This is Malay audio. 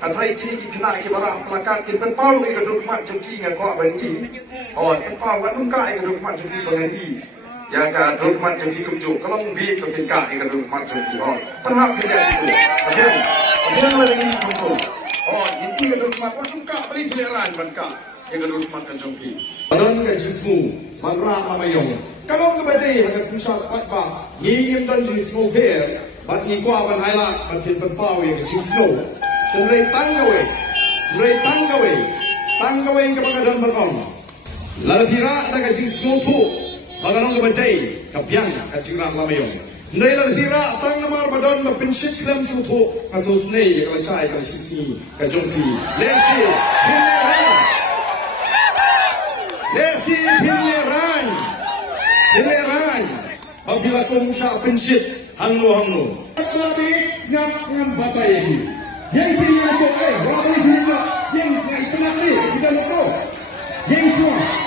atai ki kena ki bara placard ki penpau ke dokumen cuti ngan ko bani oh penpau kan nungka ke dokumen cuti bangani yang ka dokumen cuti kujuk kalau bi ke pinka ke dokumen cuti oh tahap dia itu kemudian lagi kumpul oh ini ke dokumen ko nungka beli beleran banka ke dokumen cuti padon ke jitu mangra amayong kalau kebadai hak simsha patba ngim dan ji smoker bat ni kwa ban haila bat pin penpau yang ji slow Rei tanggawe ke pengadaan bangong. Lalu hira nak kacing semutu, bangong ke badai, kapiang kacing ram lamayong. Rei lalu hira tang namar badan berpenshit krem semutu, kasus nei kalau syai kalau sisi kajongti. Lesi pinleran, apabila kau syak penshit hangno. Tapi siap dengan batai ini. Yang sini ada, orang boleh juga, yang tengah ni kita lupa, yang semua.